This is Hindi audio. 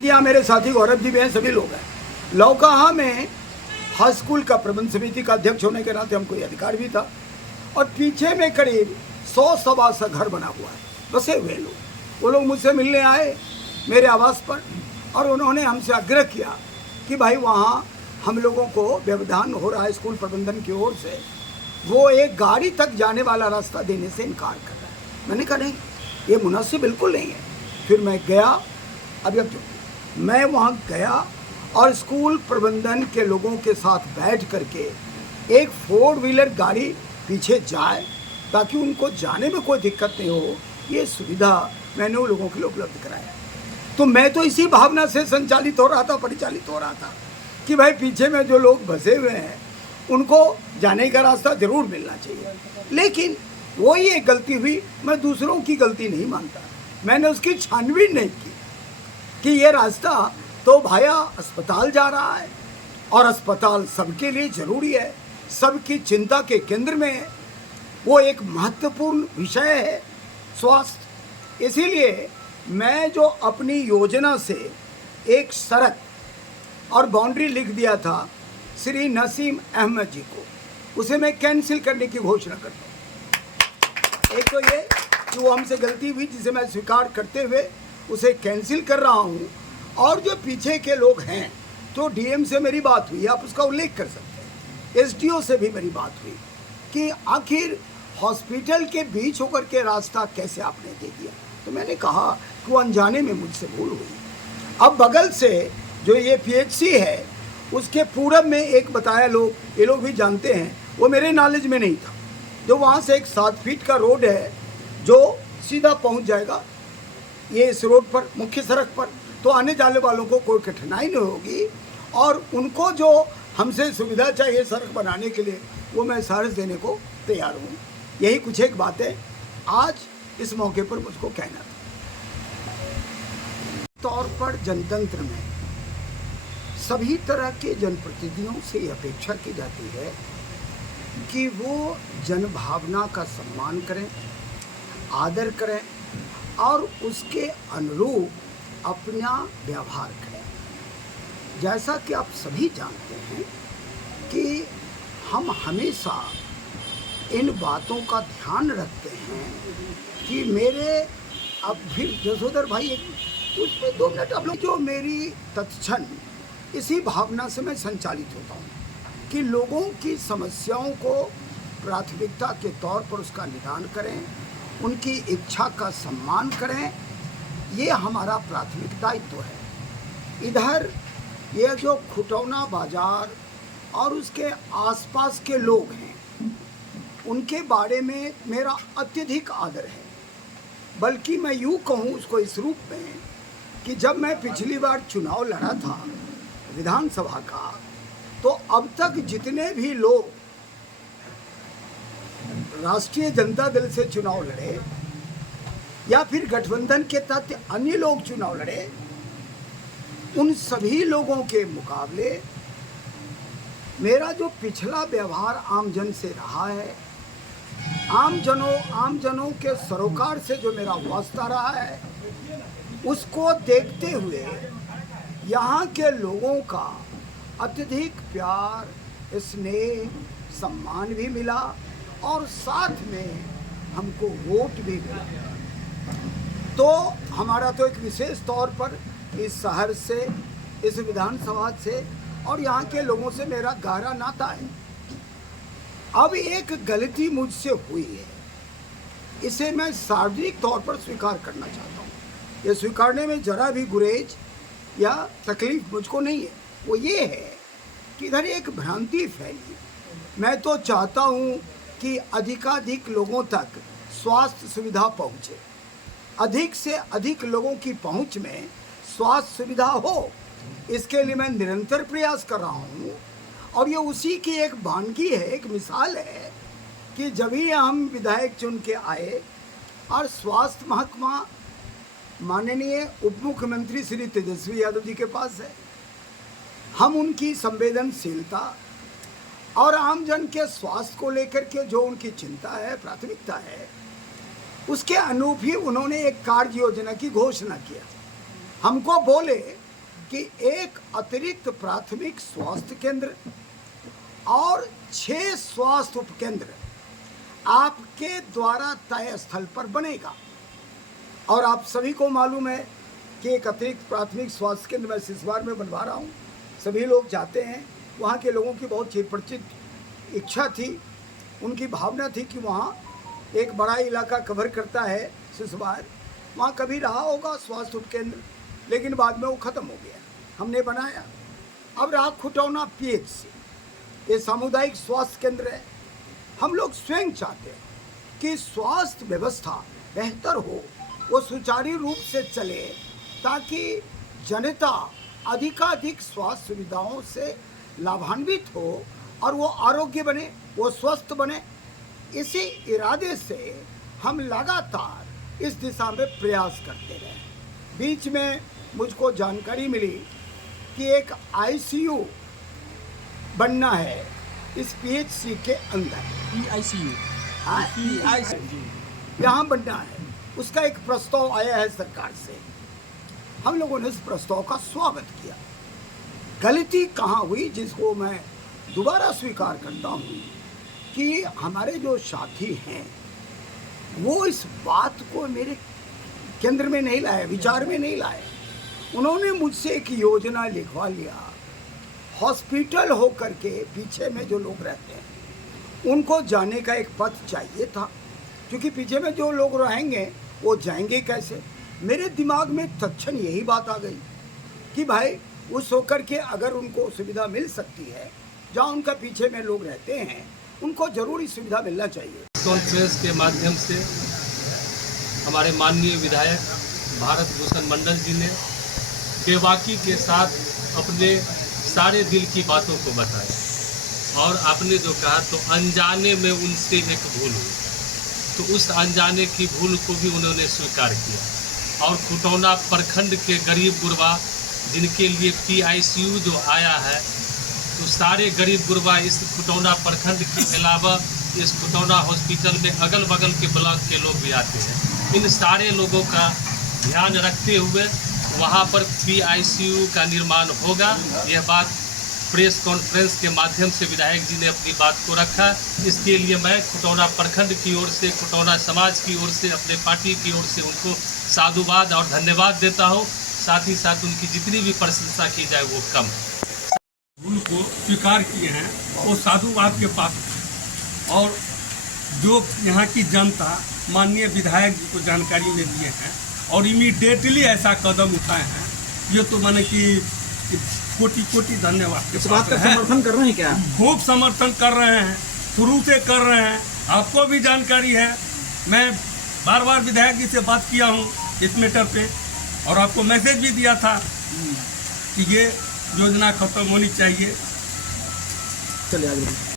यहाँ मेरे साथी गौरव जी भी हैं, सभी लोग हैं। लौकाहा में हाई स्कूल का प्रबंध समिति का अध्यक्ष होने के नाते हमको ये अधिकार भी था। और पीछे में करीब 100 सवा सा घर बना हुआ है, बसे हुए लोग। वो लोग मुझसे मिलने आए मेरे आवास पर और उन्होंने हमसे आग्रह किया कि भाई वहाँ हम लोगों को व्यवधान हो रहा है स्कूल प्रबंधन की ओर से, वो एक गाड़ी तक जाने वाला रास्ता देने से इनकार कर रहा है। मैंने कहा नहीं, ये मुनासिब बिल्कुल नहीं है। फिर मैं गया, अब मैं वहाँ गया और स्कूल प्रबंधन के लोगों के साथ बैठ करके एक 4 व्हीलर गाड़ी पीछे जाए ताकि उनको जाने में कोई दिक्कत नहीं हो, ये सुविधा मैंने उन लोगों के लिए उपलब्ध कराया। तो मैं तो इसी भावना से संचालित हो रहा था, परिचालित हो रहा था कि भाई पीछे में जो लोग बसे हुए हैं उनको जाने का रास्ता ज़रूर मिलना चाहिए। लेकिन वही एक गलती हुई, मैं दूसरों की गलती नहीं मानता। मैंने उसकी छानबीन नहीं की कि ये रास्ता तो भाया अस्पताल जा रहा है और अस्पताल सबके लिए ज़रूरी है, सबकी चिंता के केंद्र में है, वो एक महत्वपूर्ण विषय है स्वास्थ्य। इसीलिए मैं जो अपनी योजना से एक सड़क और बाउंड्री लिख दिया था श्री नसीम अहमद जी को, उसे मैं कैंसिल करने की घोषणा करता हूँ। एक तो ये कि वो हमसे गलती हुई जिसे मैं स्वीकार करते हुए उसे कैंसिल कर रहा हूँ। और जो पीछे के लोग हैं तो डीएम से मेरी बात हुई, आप उसका उल्लेख कर सकते हैं, एसडीओ से भी मेरी बात हुई कि आखिर हॉस्पिटल के बीच होकर के रास्ता कैसे आपने दे दिया। तो मैंने कहा कि वो अनजाने में मुझसे भूल हुई। अब बगल से जो ये पीएचसी है उसके पूरब में एक बताया लोग, ये लोग भी जानते हैं, वो मेरे नॉलेज में नहीं था। जो वहाँ से एक 7 फीट का रोड है जो सीधा पहुँच जाएगा ये इस रोड पर, मुख्य सड़क पर, तो आने जाने वालों को कोई कठिनाई नहीं होगी। और उनको जो हमसे सुविधा चाहिए सड़क बनाने के लिए वो मैं सहर्ष देने को तैयार हूँ। यही कुछ एक बातें आज इस मौके पर मुझको कहना था। तौर पर जनतंत्र में सभी तरह के जनप्रतिनिधियों से ये अपेक्षा की जाती है कि वो जनभावना का सम्मान करें, आदर करें और उसके अनुरूप अपना व्यवहार करें। जैसा कि आप सभी जानते हैं कि हम हमेशा इन बातों का ध्यान रखते हैं कि मेरे, अब फिर जसोधर भाई एक उसमें 2 मिनट आप लोग, जो मेरी तत्क्षण इसी भावना से मैं संचालित होता हूँ कि लोगों की समस्याओं को प्राथमिकता के तौर पर उसका निदान करें, उनकी इच्छा का सम्मान करें, ये हमारा प्राथमिक दायित्व है। इधर ये जो खुटौना बाजार और उसके आसपास के लोग हैं उनके बारे में मेरा अत्यधिक आदर है। बल्कि मैं यूँ कहूँ उसको इस रूप में कि जब मैं पिछली बार चुनाव लड़ा था विधानसभा का, तो अब तक जितने भी लोग राष्ट्रीय जनता दल से चुनाव लड़े या फिर गठबंधन के तहत अन्य लोग चुनाव लड़े, उन सभी लोगों के मुकाबले मेरा जो पिछला व्यवहार आमजन से रहा है, आमजनों के सरोकार से जो मेरा वास्ता रहा है, उसको देखते हुए यहाँ के लोगों का अत्यधिक प्यार, स्नेह, सम्मान भी मिला और साथ में हमको वोट भी मिला। तो हमारा तो एक विशेष तौर पर इस शहर से, इस विधानसभा से और यहाँ के लोगों से मेरा गहरा नाता है। अब एक गलती मुझसे हुई है, इसे मैं सार्वजनिक तौर पर स्वीकार करना चाहता हूँ। ये स्वीकारने में जरा भी गुरेज या तकलीफ मुझको नहीं है। वो ये है कि इधर एक भ्रांति फैली। मैं तो चाहता हूँ कि अधिकाधिक लोगों तक स्वास्थ्य सुविधा पहुँचे, अधिक से अधिक लोगों की पहुँच में स्वास्थ्य सुविधा हो, इसके लिए मैं निरंतर प्रयास कर रहा हूँ। और ये उसी की एक वानगी है, एक मिसाल है कि जब ही हम विधायक चुन के आए और स्वास्थ्य महकमा माननीय उप मुख्यमंत्री श्री तेजस्वी यादव जी के पास है, हम उनकी संवेदनशीलता और आमजन के स्वास्थ्य को लेकर के जो उनकी चिंता है, प्राथमिकता है, उसके अनुरूप ही उन्होंने एक कार्य योजना की घोषणा किया। हमको बोले कि एक अतिरिक्त प्राथमिक स्वास्थ्य केंद्र और 6 स्वास्थ्य उपकेंद्र आपके द्वारा तय स्थल पर बनेगा। और आप सभी को मालूम है कि एक अतिरिक्त प्राथमिक स्वास्थ्य केंद्र मैं सिसवार में बनवा रहा हूँ। सभी लोग जाते हैं, वहाँ के लोगों की बहुत चिरपरिचित इच्छा थी, उनकी भावना थी कि वहाँ एक बड़ा इलाका कवर करता है सिसवार, वहाँ कभी रहा होगा स्वास्थ्य उपकेंद्र, लेकिन बाद में वो ख़त्म हो गया। हमने बनाया। अब रहा खुटौना PHC, ये सामुदायिक स्वास्थ्य केंद्र है। हम लोग स्वयं चाहते हैं कि स्वास्थ्य व्यवस्था बेहतर हो, वो सुचारू रूप से चले, ताकि जनता अधिकाधिक स्वास्थ्य सुविधाओं से लाभान्वित हो और वो आरोग्य बने, वो स्वस्थ बने। इसी इरादे से हम लगातार इस दिशा में प्रयास करते रहे। बीच में मुझको जानकारी मिली कि एक ICU बनना है इस PHC के अंदर। ICU हाँ, यहाँ बनना है, उसका एक प्रस्ताव आया है सरकार से। हम लोगों ने इस प्रस्ताव का स्वागत किया। गलती कहाँ हुई, जिसको मैं दोबारा स्वीकार करता हूँ कि हमारे जो साथी हैं वो इस बात को मेरे केंद्र में नहीं लाए, विचार में नहीं लाए। उन्होंने मुझसे एक योजना लिखवा लिया। हॉस्पिटल हो करके पीछे में जो लोग रहते हैं उनको जाने का एक पथ चाहिए था, क्योंकि पीछे में जो लोग रहेंगे वो जाएंगे कैसे। मेरे दिमाग में तत्क्षण यही बात आ गई कि भाई उस होकर के अगर उनको सुविधा मिल सकती है, जहाँ उनका पीछे में लोग रहते हैं उनको जरूरी सुविधा मिलना चाहिए। कॉन्फ्रेंस के माध्यम से हमारे माननीय विधायक भारत भूषण मंडल जी ने बेबाकी के साथ अपने सारे दिल की बातों को बताया, और आपने जो कहा तो अनजाने में उनसे एक भूल हुई, तो उस अनजाने की भूल को भी उन्होंने स्वीकार किया। और खुटौना प्रखंड के गरीब गुरबा जिनके लिए PICU जो आया है, तो सारे गरीब गुरबा इस खुटौना प्रखंड के अलावा इस खुटौना हॉस्पिटल में अगल बगल के ब्लॉक के लोग भी आते हैं। इन सारे लोगों का ध्यान रखते हुए वहाँ पर PICU का निर्माण होगा। यह बात प्रेस कॉन्फ्रेंस के माध्यम से विधायक जी ने अपनी बात को रखा। इसके लिए मैं खुटौना प्रखंड की ओर से, खुटौना समाज की ओर से, अपने पार्टी की ओर से उनको साधुवाद और धन्यवाद देता हूँ। साथ ही साथ उनकी जितनी भी प्रशंसा की जाए वो कम है। भूल को स्वीकार किए हैं वो साधुवाद के पात्र, और जो यहाँ की जनता माननीय विधायक जी को जानकारी में दिए हैं और इमीडिएटली ऐसा कदम उठाए हैं, ये तो माने कि कोटि कोटि धन्यवाद। इस बात का समर्थन कर रहे हैं क्या? खूब समर्थन कर रहे हैं, शुरू से कर रहे हैं। आपको भी जानकारी है, मैं बार बार विधायक जी से बात किया हूँ इस मैटर पे, और आपको मैसेज भी दिया था कि ये योजना खत्म होनी चाहिए। चलिए आगे।